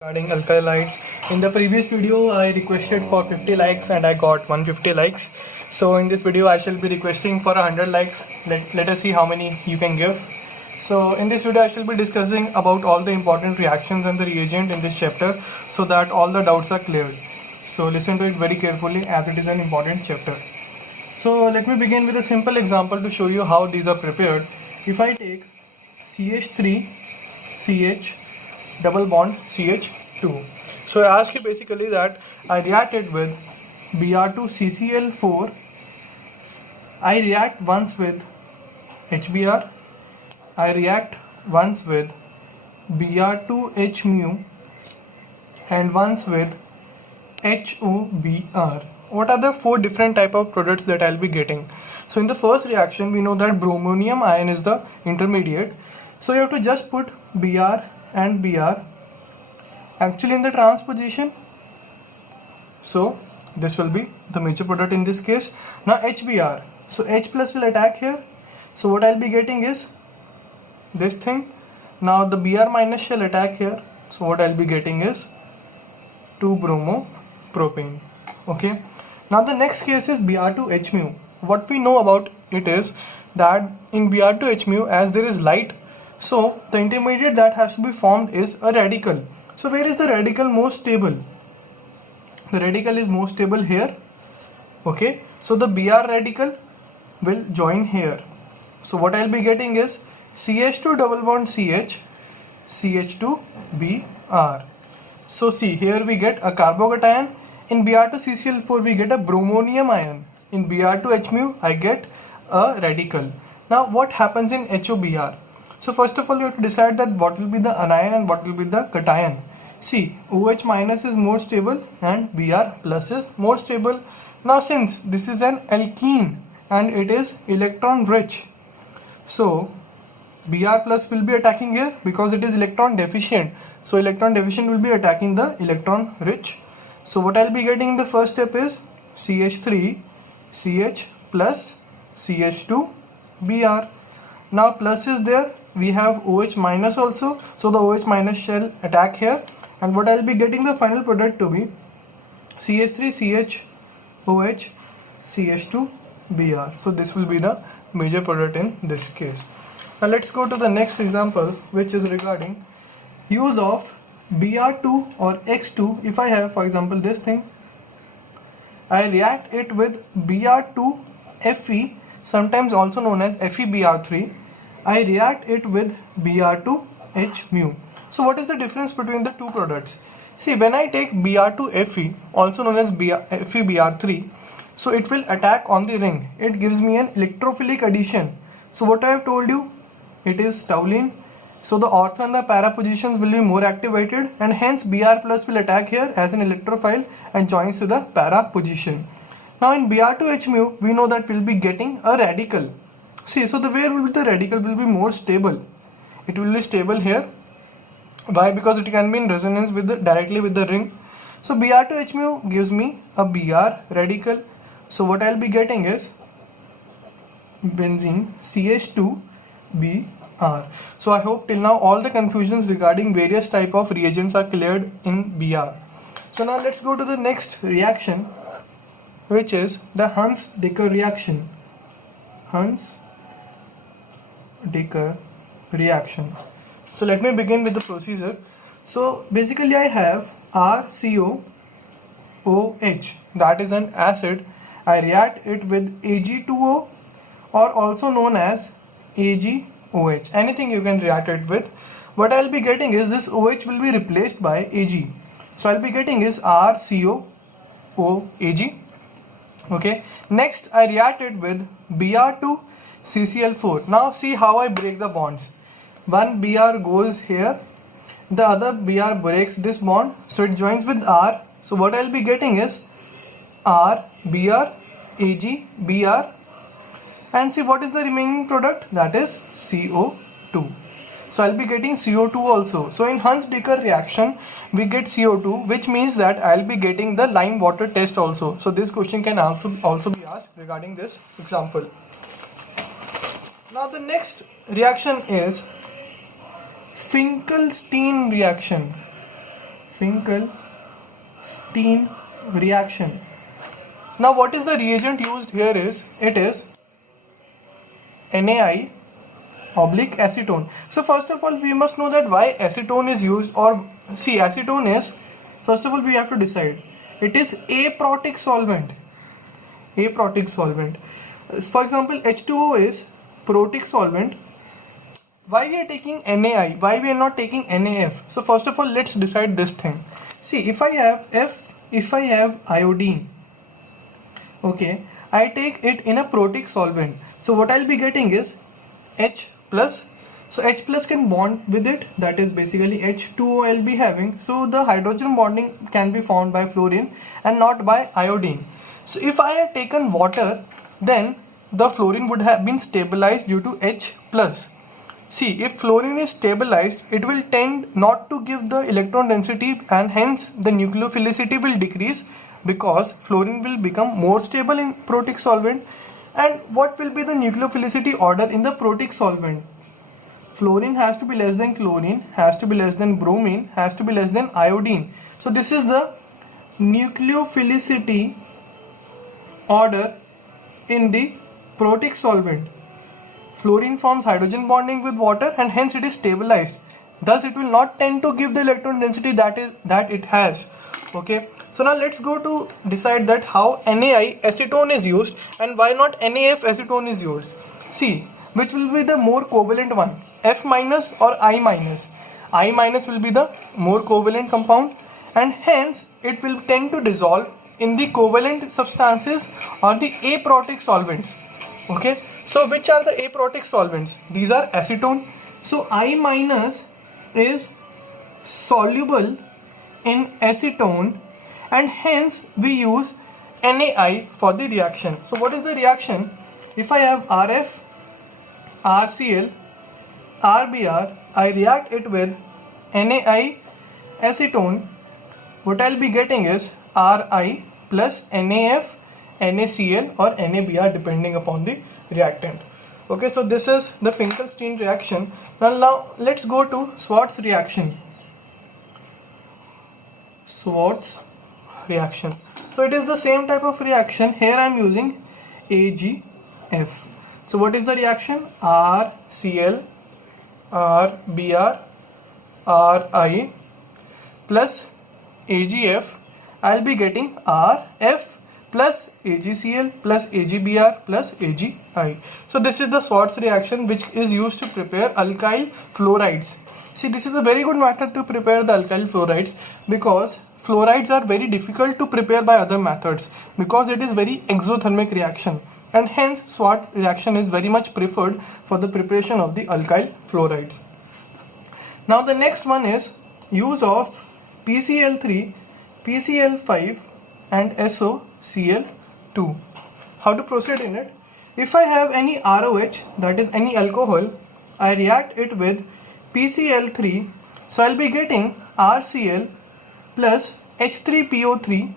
Regarding alkyl halides. In the previous video I requested for 50 likes and I got 150 likes. So in this video I shall be requesting for 100 likes. Let us see how many you can give. So in this video I shall be discussing about all the important reactions and the reagent in this chapter so that all the doubts are cleared. So listen to it very carefully as it is an important chapter. So let me begin with a simple example to show you how these are prepared. If I take CH3CH double bond CH2. So I ask you basically that I react it with Br2CCl4. I react once with HBr. I react once with Br2H mu and once with HOBr. What are the four different type of products that I'll be getting? So in the first reaction we know that bromonium ion is the intermediate. So you have to just put Br and Br actually in the transposition. So this will be the major product in this case. Now HBr. So H plus will attack here. So what I'll be getting is this thing. Now the Br minus shall attack here. So what I'll be getting is 2-bromopropane. Okay. Now the next case is Br2H mu. What we know about it is that in Br2H mu, as there is light, so the intermediate that has to be formed is a radical. So where is the radical most stable? The radical is most stable here. Okay. So the Br radical will join here. So what I'll be getting is CH2 double bond CH, CH2Br. So see, here we get a carbocation. In Br2CCl4 we get a bromonium ion. In Br2H mu I get a radical. Now what happens in HOBr? So first of all you have to decide that what will be the anion and what will be the cation. See, OH minus is more stable and Br plus is more stable. Now since this is an alkene and it is electron rich, so Br plus will be attacking here because it is electron deficient. So electron deficient will be attacking the electron rich. So what I'll be getting in the first step is CH3 CH plus CH2 Br. Now plus is there, we have OH minus also, so the OH minus shall attack here, and what I'll be getting the final product to be CH3 CH OH CH2 Br. So this will be the major product in this case. Now let's go to the next example, which is regarding use of Br2 or X2. If I have, for example, this thing, I react it with Br2Fe, sometimes also known as FeBr3. I react it with Br2H mu. So what is the difference between the two products? See, when I take Br2Fe, also known as FeBr3, so it will attack on the ring. It gives me an electrophilic addition. So what I have told you, it is toluene. So the ortho and the para positions will be more activated, and hence Br plus will attack here as an electrophile and joins to the para position. Now in Br2H mu, we know that we'll be getting a radical. See, so the where will be the radical will be more stable. It will be stable here. Why? Because it can be in resonance with directly with the ring. So Br2H mu gives me a Br radical. So what I'll be getting is benzene CH2Br. So I hope till now all the confusions regarding various type of reagents are cleared in Br. So now let's go to the next reaction, which is the Huns-Dicker reaction. Huns-Dicker reaction. So let me begin with the procedure. So basically I have RCOOH, that is an acid. I react it with Ag2O, or also known as AgOH. Anything you can react it with. What I'll be getting is this OH will be replaced by Ag. So I'll be getting is RCOOAg. Okay. Next I react it with Br2CCl4. Now see how I break the bonds. One Br goes here, the other Br breaks this bond, so it joins with R. So what I'll be getting is R, Br, Ag, Br, and see what is the remaining product, that is CO2. So I'll be getting CO2 also. So in Huns-Dicker reaction we get CO2, which means that I'll be getting the lime water test also. So this question can also be asked regarding this example. Now the next reaction is Finkelstein reaction. Finkelstein reaction. Now what is the reagent used here is, it is NaI oblique acetone. So first of all we must know that why acetone is used, or see, acetone is, first of all we have to decide, it is aprotic solvent. Aprotic solvent. For example, H2O is protic solvent. Why we are taking NaI? Why we are not taking NaF? So first of all let's decide this thing. See, if I have iodine, okay, I take it in a protic solvent. So what I'll be getting is H plus. So H plus can bond with it, that is basically H2O I'll be having. So the hydrogen bonding can be found by fluorine and not by iodine. So if I had taken water, then the fluorine would have been stabilized due to H plus. See, if fluorine is stabilized, it will tend not to give the electron density, and hence the nucleophilicity will decrease, because fluorine will become more stable in protic solvent. And what will be the nucleophilicity order in the protic solvent? Fluorine has to be less than chlorine, has to be less than bromine, has to be less than iodine. So this is the nucleophilicity order in the protic solvent. Fluorine forms hydrogen bonding with water and hence it is stabilized. Thus it will not tend to give the electron density that it has. Okay, so now let's go to decide that how NaI acetone is used and why not NaF acetone is used. See, which will be the more covalent one, F minus or I minus? I minus will be the more covalent compound, and hence it will tend to dissolve in the covalent substances or the aprotic solvents. Okay, so which are the aprotic solvents? These are acetone. So I minus is soluble in acetone, and hence we use NaI for the reaction. So what is the reaction? If I have RF, RCl, RBr, I react it with NaI acetone, what I'll be getting is Ri plus NaF, NaCl or NaBr depending upon the reactant. Okay, so this is the Finkelstein reaction. Now let's go to Schwarz reaction. Schwarz reaction. So it is the same type of reaction. Here I am using AgF. So what is the reaction? RCl, RBr, Ri plus AgF. I'll be getting RF plus AgCl plus AgBr plus AgI. So this is the Schwarz reaction which is used to prepare alkyl fluorides. See, this is a very good method to prepare the alkyl fluorides, because fluorides are very difficult to prepare by other methods because it is very exothermic reaction, and hence Schwarz reaction is very much preferred for the preparation of the alkyl fluorides. Now the next one is use of PCl3, PCl5 and SOCl2. How to proceed in it? If I have any ROH, that is any alcohol, I react it with PCl3, so I'll be getting RCl plus H3PO3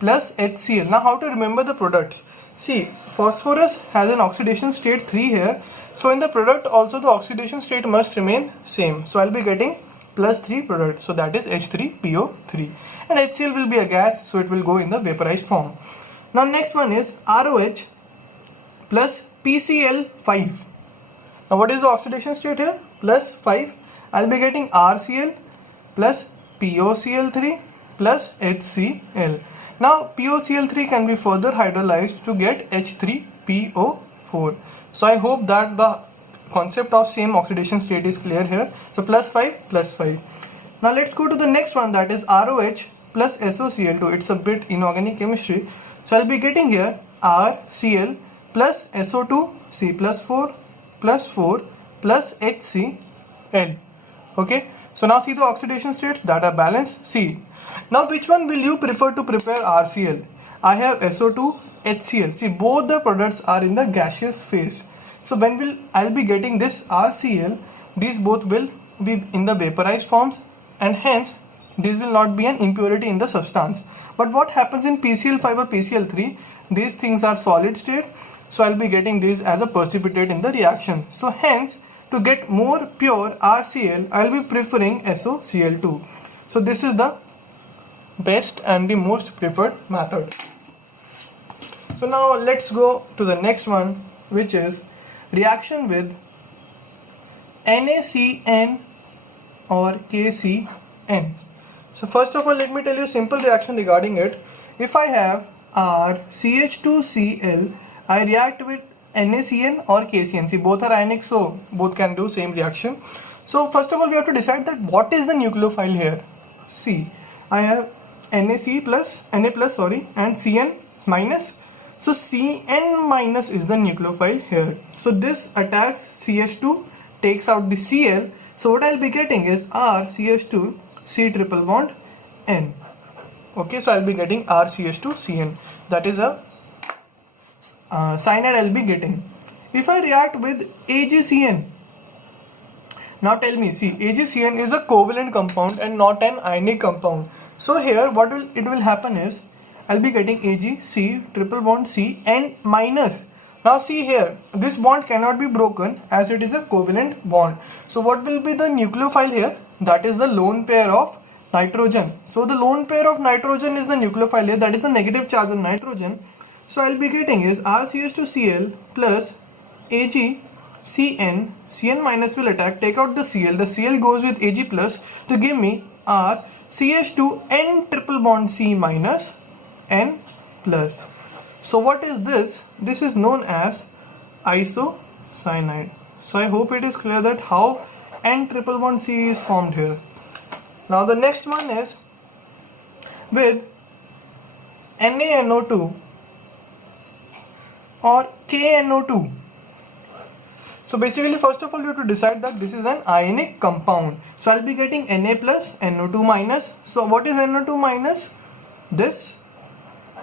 plus HCl. Now how to remember the products? See, phosphorus has an oxidation state 3 here, so in the product also the oxidation state must remain same. So I'll be getting plus 3 product, so that is H3PO3, and HCl will be a gas, so it will go in the vaporized form. Now next one is ROH plus PCl5. Now what is the oxidation state here? Plus 5. I'll be getting RCl plus POCl3 plus HCl. Now POCl3 can be further hydrolyzed to get H3PO4. So I hope that the concept of same oxidation state is clear here. So plus 5 plus 5. Now let's go to the next one, that is ROH plus SOCl2. It's a bit inorganic chemistry. So I'll be getting here RCl plus SO2 C plus 4 plus 4 plus HCl. Okay, so now see the oxidation states that are balanced. See, now which one will you prefer to prepare RCl? I have SO2, HCl. See, both the products are in the gaseous phase. So when I'll be getting this RCl, these both will be in the vaporized forms, and hence this will not be an impurity in the substance. But what happens in PCl5 or PCl3? These things are solid state, so I'll be getting these as a precipitate in the reaction. So hence, to get more pure RCl, I'll be preferring SOCl2. So this is the best and the most preferred method. So now let's go to the next one, which is reaction with NaCN or KCN. So first of all, let me tell you a simple reaction regarding it. If I have RCH2Cl, I react with NaCN or KCN. See, both are ionic, so both can do same reaction. So first of all, we have to decide that what is the nucleophile here. See, I have Na plus and Cn minus. So Cn minus is the nucleophile here. So this attacks CH2, takes out the Cl. So what I'll be getting is RCH2 C triple bond N. Okay, so I'll be getting RCH2Cn. That is a cyanide I'll be getting. If I react with AgCN, now tell me, see, AgCN is a covalent compound and not an ionic compound. So here what will happen is I'll be getting Ag C triple bond C and minus. Now see here, this bond cannot be broken as it is a covalent bond. So what will be the nucleophile here? That is the lone pair of nitrogen. So the lone pair of nitrogen is the nucleophile here, that is the negative charge on nitrogen. So I'll be getting is RCH2Cl plus AgCN. Cn minus will attack, take out the Cl. The Cl goes with Ag plus to give me RCH2N triple bond C minus N plus. So what is this? This is known as isocyanide. So I hope it is clear that how N triple bond C is formed here. Now the next one is with NaNO2 or KNO2. So basically, first of all, you have to decide that this is an ionic compound. So I'll be getting Na plus, NO2 minus. So what is NO2 minus? This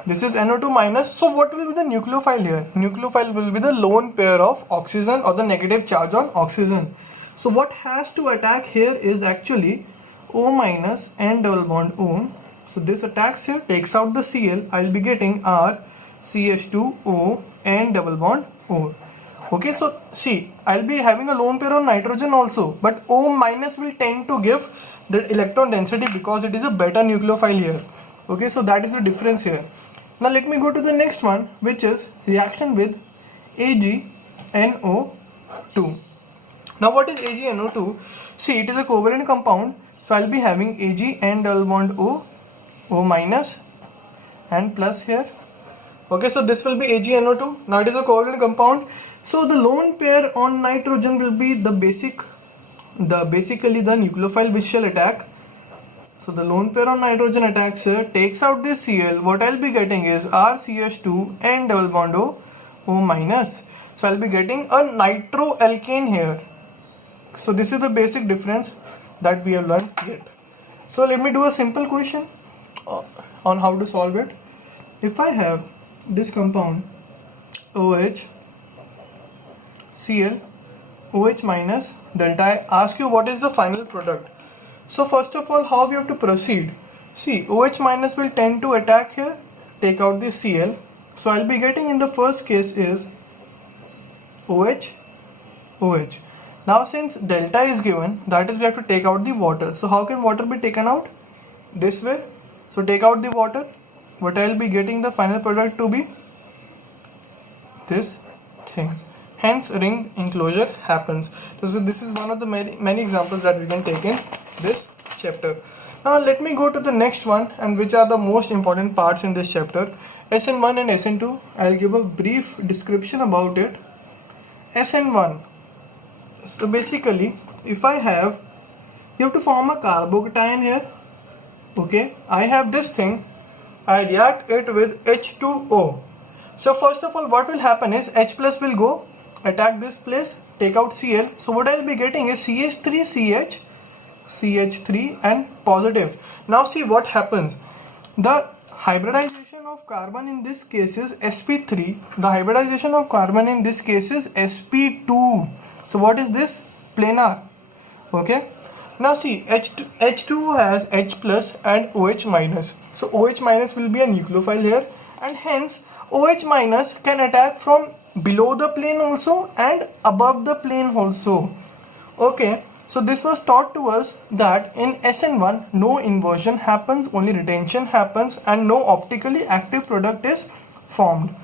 is NO2 minus. So what will be the nucleophile here? Nucleophile will be the lone pair of oxygen or the negative charge on oxygen. So what has to attack here is actually O minus N double bond O. So this attacks here, takes out the Cl. I'll be getting R CH2O N double bond O. Okay, so see, I'll be having a lone pair on nitrogen also, but O minus will tend to give the electron density because it is a better nucleophile here. Okay, so that is the difference here. Now let me go to the next one, which is reaction with AgNO2. Now what is AgNO2? See, it is a covalent compound, so I'll be having Ag N double bond O, O minus and plus here. Okay, so this will be AgNO2. Now it is a covalent compound. So the lone pair on nitrogen will be basically the nucleophile which shall attack. So the lone pair on nitrogen attacks here, takes out this Cl. What I'll be getting is RCH2 N double bond O, O minus. So I'll be getting a nitroalkane here. So this is the basic difference that we have learned yet. So let me do a simple question on how to solve it. If I have this compound OH, Cl, OH minus delta, I ask you what is the final product. So first of all, how we have to proceed? See, OH minus will tend to attack here, take out the Cl. So I'll be getting in the first case is OH, OH. Now since delta is given, that is we have to take out the water. So how can water be taken out? This way. So take out the water. What I will be getting the final product to be this thing. Hence ring enclosure happens. So this is one of the many examples that we can take in this chapter. Now let me go to the next one, and which are the most important parts in this chapter. SN1 and SN2. I'll give a brief description about it. SN1. So basically, if I have, you have to form a carbocation here. Okay, I have this thing. I react it with H2O. So first of all, what will happen is H plus will go, attack this place, take out Cl. So what I'll be getting is CH3CH, CH3 and positive. Now see what happens. The hybridization of carbon in this case is sp3. The hybridization of carbon in this case is sp2. So what is this? Planar. Okay. Now see, H2O has H plus and OH minus. So OH minus will be a nucleophile here, and hence OH minus can attack from below the plane also and above the plane also. Okay. So this was taught to us that in SN1 no inversion happens, only retention happens, and no optically active product is formed.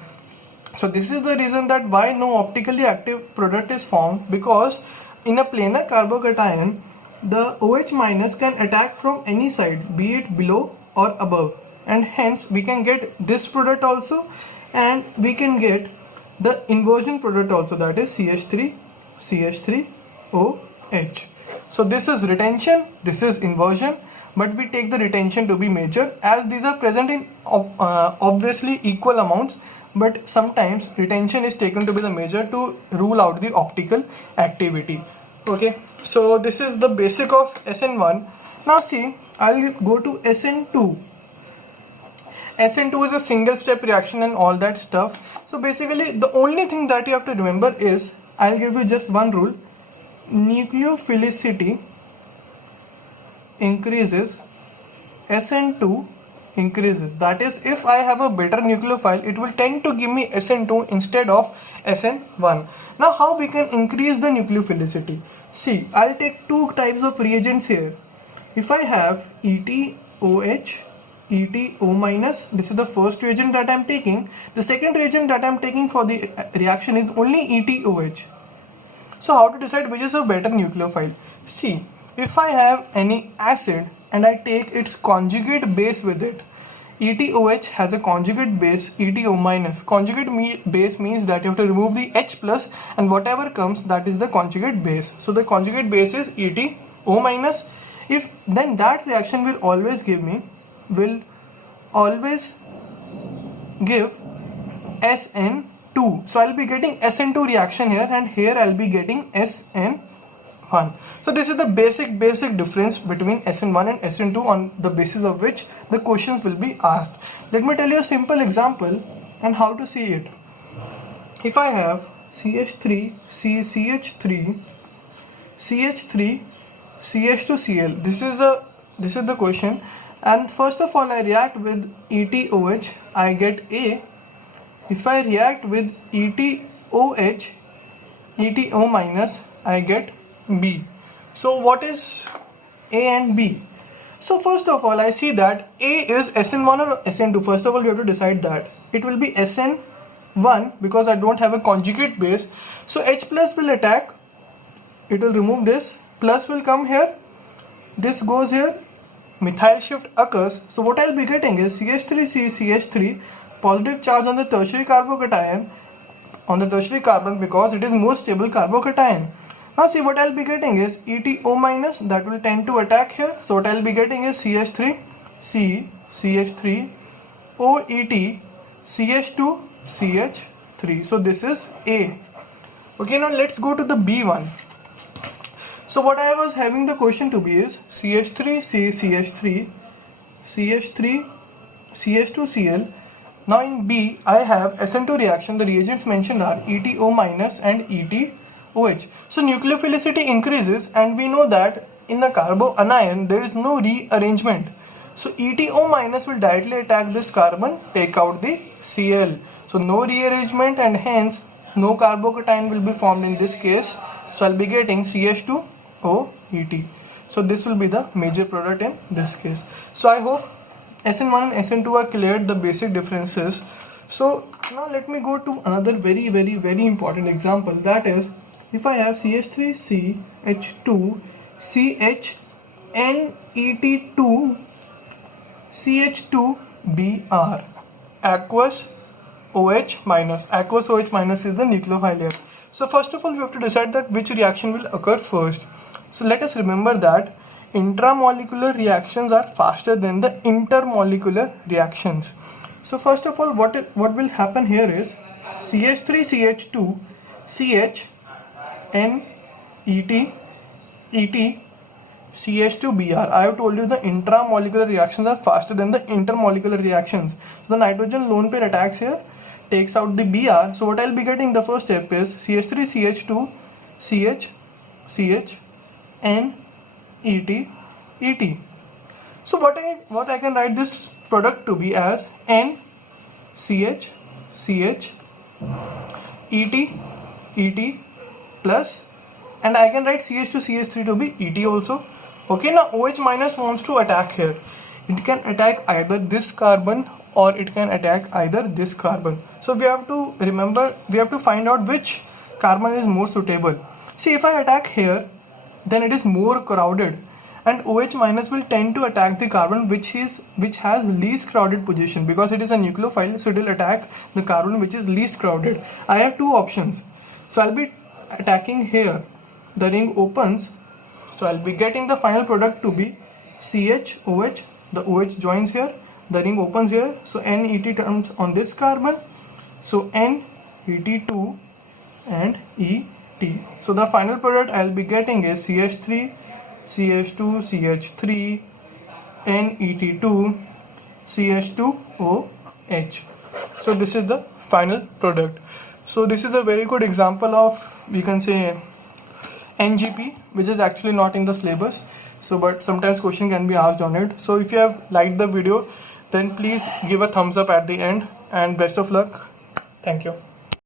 So this is the reason that why no optically active product is formed, because in a planar carbocation the OH minus can attack from any sides, be it below or above, and hence we can get this product also, and we can get the inversion product also, that is CH3OH. So this is retention, this is inversion, but we take the retention to be major as these are present in obviously equal amounts, but sometimes retention is taken to be the major to rule out the optical activity. Okay, so this is the basic of SN1. Now see, I'll go to SN2. SN2 is a single step reaction and all that stuff. So basically the only thing that you have to remember is, I'll give you just one rule: nucleophilicity increases, SN2 increases. That is, if I have a better nucleophile, it will tend to give me SN2 instead of SN1. Now how we can increase the nucleophilicity? See, I'll take two types of reagents here. If I have ETOH, ETO minus, this is the first reagent that I am taking. The second reagent that I am taking for the reaction is only ETOH. So how to decide which is a better nucleophile? See, if I have any acid and I take its conjugate base with it, ETOH has a conjugate base ETO minus. Conjugate base means that you have to remove the H plus and whatever comes, that is the conjugate base. So the conjugate base is ETO minus. If then that reaction will always give SN2. So I'll be getting SN2 reaction here, and here I'll be getting SN1. So this is the basic difference between SN1 and SN2 on the basis of which the questions will be asked. Let me tell you a simple example and how to see it. If I have CH3, CH3, CH3, CH2Cl, this is the question, and first of all I react with ETOH, I get A. If I react with ETOH, ETO minus, I get B. So what is A and B? So first of all I see that A is SN1 or SN2. First of all we have to decide that. It will be SN1 because I don't have a conjugate base. So H plus will attack, it will remove this, plus will come here, this goes here, methyl shift occurs. So what I'll be getting is CH3CH3, positive charge on the tertiary carbocation, on the tertiary carbon, because it is more stable carbocation. Now see, what I'll be getting is ETO minus, that will tend to attack here. So what I'll be getting is CH3 C, CH3 OET, CH2 CH3. So this is A. Okay, now let's go to the B one. So what I was having the question to be is CH3 C, CH3, CH3 CH2Cl. Now in B I have SN2 reaction. The reagents mentioned are ETO minus and ETOH. So nucleophilicity increases, and we know that in a carboanion there is no rearrangement. So ETO minus will directly attack this carbon, take out the Cl. So no rearrangement, and hence no carbocation will be formed in this case. So I'll be getting CH2OET. So this will be the major product in this case. So I hope SN1 and SN2 are cleared, the basic differences. So now let me go to another very important example, that is if I have CH3CH2 CHNET2 CH2Br, aqueous OH minus. Aqueous OH minus is the nucleophile here. So first of all we have to decide that which reaction will occur first. So let us remember that intramolecular reactions are faster than the intermolecular reactions. So first of all what will happen here is CH3CH2 CHNET CH2Br. I have told you the intramolecular reactions are faster than the intermolecular reactions. So the nitrogen lone pair attacks here, takes out the Br. So what I'll be getting, the first step is CH3CH2 CHNET. So what I can write this product to be as NCHCH ET plus and I can write CH2CH3 to be ET also. Okay, now OH minus wants to attack here. It can attack either this carbon or it can attack either this carbon. So we have to remember, we have to find out which carbon is more suitable. See, if I attack here, then it is more crowded, and OH minus will tend to attack the carbon which has least crowded position, because it is a nucleophile, so it will attack the carbon which is least crowded. I have two options, so I'll be attacking here, the ring opens, so I'll be getting the final product to be CHOH, the OH joins here, the ring opens here, so NET comes on this carbon, so NET2 and ET. So the final product I'll be getting is CH3, CH2, CH3, NET2, CH2OH. So this is the final product. So this is a very good example of, we can say, NGP, which is actually not in the syllabus. So but sometimes question can be asked on it. So if you have liked the video, then please give a thumbs up at the end, and best of luck. Thank you.